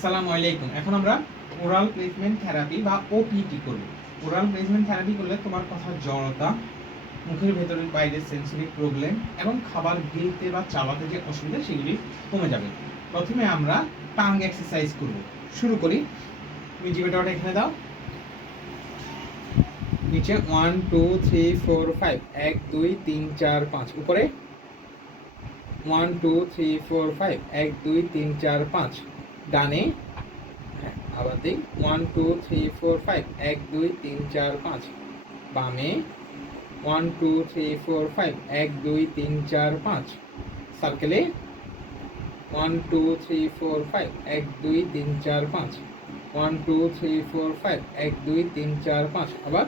আসসালামু আলাইকুম। এখন আমরা ওরাল প্লেসমেন্ট থেরাপি বা ওপিটি করব। ওরাল প্লেসমেন্ট থেরাপি করলে তোমার কথার জড়তা, মুখের ভেতরের বাইরের সেন্সরি প্রবলেম এবং খাবার গিলতে বা চাবাতে যে অসুবিধা সেগুলি কমে যাবে। প্রথমে আমরা টাং এক্সারসাইজ করব। শুরু করি। তুমি জিভেটাটা এখানে দাও, নিচে 1 2 3 4 5 1 2 3 4 5, উপরে 1 2 3 4 5 1 2 3 4 5, ডানে আবার দিই 1 2 3 4 5 1 2 3 4 5, বামে 1 2 3 4 5 1 2 3 4 5, সার্কেলে 1 2 3 4 5 1 2 3 4 5, 1 2 3 4 5 1 2 3 4 5, আবার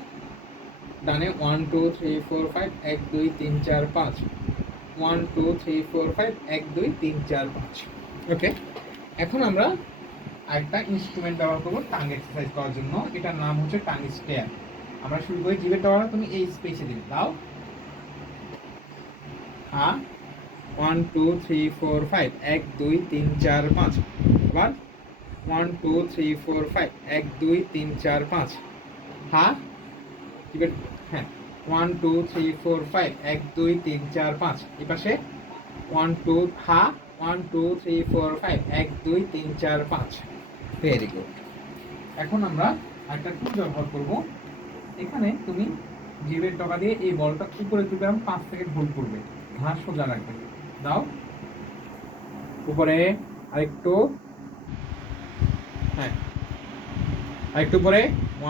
ডানে 1 2 3 4 5 1 2 3 4 5, 1 2 3 4 5 1 2 3 4 5। ওকে, এখন আমরা আরেকটা ইনস্ট্রুমেন্ট ব্যবহার করবো টাং এক্সারসাইজ করার জন্য। এটার নাম হচ্ছে টাং স্টেয়ার। আমরা শুরু করি, জিভের টাওয়ারটা তুমি এই স্পেসে দিবে, দাও। হ্যাঁ, 1 2 3 4 5 1 2 3 4 5, আবার 1 2 3 4 5 1 2 3 4 5, হ্যাঁ জিভের, হ্যাঁ 1 2 3 4 5 1 2 3 4 5, এই পাশে 1 2, হ্যাঁ 1 2 3 4 5 1 2 3 4 5। Very good. এখন আমরা একটা টুল ব্যবহার করব। এখানে তুমি জিভের ডগা দিয়ে এই বলটা উপরে তুলবে এবং 5 সেকেন্ড হোল্ড করবে, ঘাস সোজা রাখবে, দাও। উপরে আরেকটু, হ্যাঁ আরেকটু উপরে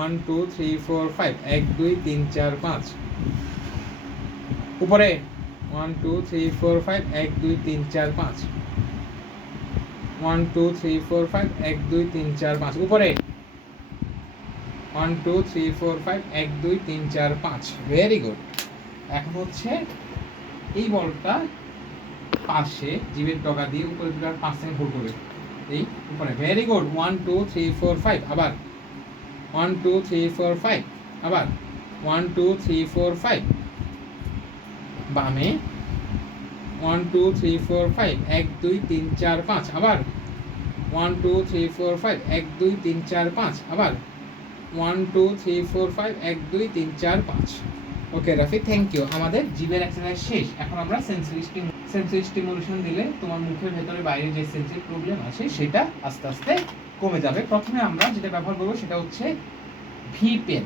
1 2 3 4 5 1 2 3 4 5, উপরে 1 2 3 4 5 1 2 3 4 5, 1 2 3 4 5 1 2 3 4 5, উপরে 1 2 3 4 5 1 2 3 4 5। Very good. এখন হচ্ছে এই বলটা পাশে জিভের ডগা দিয়ে উপরে তুলে 5 সেকেন্ড হোল্ড করবে, এই উপরে। Very good. 1 2 3 4 5, আবার 1 2 3 4 5, আবার 1 2 3 4 5, বামে 1 2 3 4 5 1 2 3 4 5, আবার 1 2 3 4 5 1 2 3 4 5, আবার 1 2 3 4 5 1 2 3 4 5। Okay Rafi, thank you. আমাদের জিভের এক্সারসাইজ শেষ। এখন আমরা সেন্সরি স্টিমুলেশন দিলে তোমার মুখের ভেতরে বাইরে যে সেন্সরি প্রবলেম আছে সেটা আস্তে আস্তে কমে যাবে। প্রথমে আমরা যেটা ব্যবহার করবো সেটা হচ্ছে ভি পেন।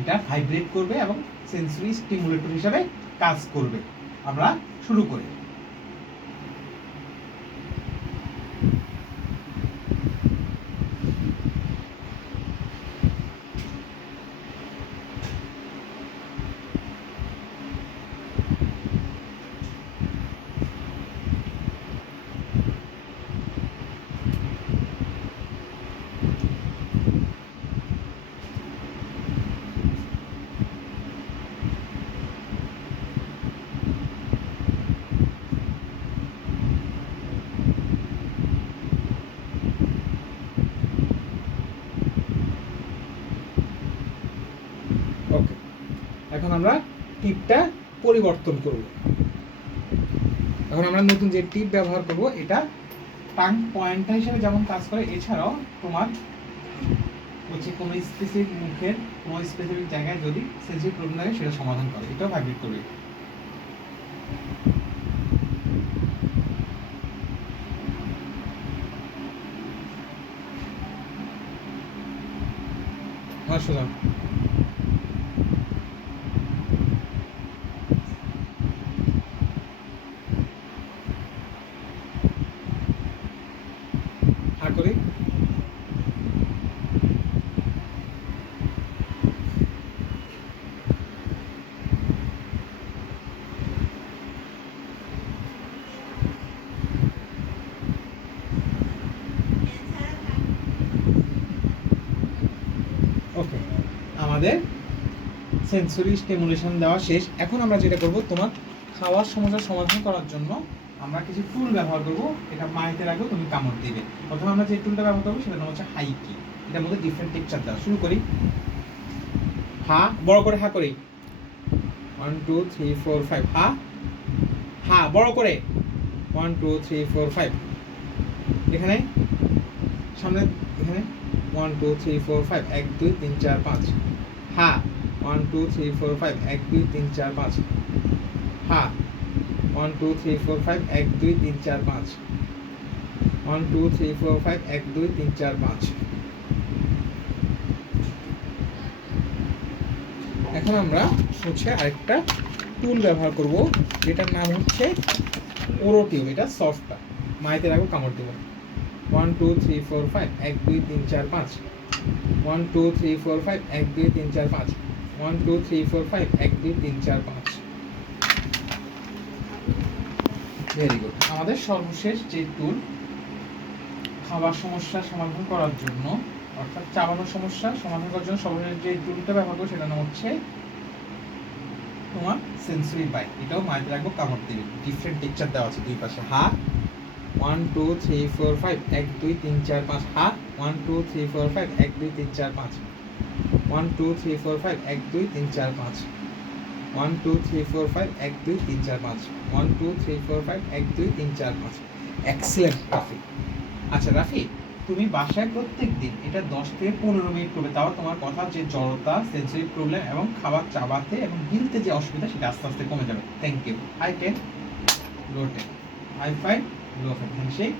এটা ভাইব্রেট করবে এবং সেন্সরি স্টিমুলেটর হিসাবে কাজ করবে। আমরা শুরু করি। ওকে, এখন আমরা টিপটা পরিবর্তন করব। এখন আমরা নতুন যে টিপ ব্যবহার করব এটা টাং পয়েন্টার হিসেবে যেমন কাজ করে, এছাড়াও তোমার হচ্ছে কোনো স্পেসিফিক মুখের কোনো স্পেসিফিক জায়গায় যদি সেন্সিটিভ প্রবলেম থাকে সেটা সমাধান করে, এটাও ভাইব্রেট করবে। হ্যাঁ সোজা, হা করে, ওকে। আমাদের সেন্সরি স্টিমুলেশন দেওয়া শেষ। এখন আমরা যেটা করব, তোমার খাওয়ার সমস্যার সমাধান করার জন্য আমরা কিছু টুল ব্যবহার করব। এটা মাইতে রাখবো, তুমি কামড় দিবে। প্রথমে আমরা যে টুলটা ব্যবহার করবো সেটা নাম হচ্ছে হাই কি। এটার মধ্যে ডিফারেন্ট টেক্সচার দেওয়া। শুরু করি। হা, বড় করে হা করি। 1 2 3 4 5, হা, হা বড় করে 1 2 3 4 5। এখানে সামনে এখানে 1 2 3 4 5 1 2 3 4 5 হা 1 2 3 4 5 1 2 3 4 5 হা 1 2 3 4 5 1 2 3 4 5 1 2 3 4 5 1 2 3 4 5 এখন আমরা হচ্ছে আরেকটা টুল ব্যবহার করব যেটার নাম হচ্ছে ওরোটিউ। এটা সফটটা মাইতে রাখবো, কামড় দেবো। 1 2 3 4 5 1 2 3 4 5 1 2 3 4 5 1 2 3 4 5 1 2 3 4 5 1 2 3 4 5। Very good. আমাদের সর্বশেষ যে টুল খাবার সমস্যা সমাধান করার জন্য, অর্থাৎ চাবানোর সমস্যা সমাধান করার জন্য সর্বশেষ যে টুলটা ব্যবহার করবো সেটার নাম হচ্ছে তোমার সেন্সরি বাইট। এটাও মাইতে রাখবো, কামড় দিবি। ডিফারেন্ট টেক্সচার দেওয়া আছে দুই পাশে। হা 1 2 3 4 5 1 2 3 4 5 হা 1 2 3 4 5 1 2 3 4 5 1 2 3 4 5 1 2 3 4 5 1 2 3 4 5 1 2 3 4 5 1 2 3 4 5 1 2 3 4 5। এক্সেলেন্ট রাফি। আচ্ছা রাফি, তুমি বাসায় প্রত্যেক দিন এটা 10 থেকে 15 মিনিট করবে, তাও তোমার কথা যে জড়তা, সেন্সরি প্রবলেম এবং খাবার চাবাতে এবং গিলতে যে অসুবিধা সেটা আস্তে আস্তে কমে যাবে। Thank you. High 10 low 10 high 5 low 5 handshake.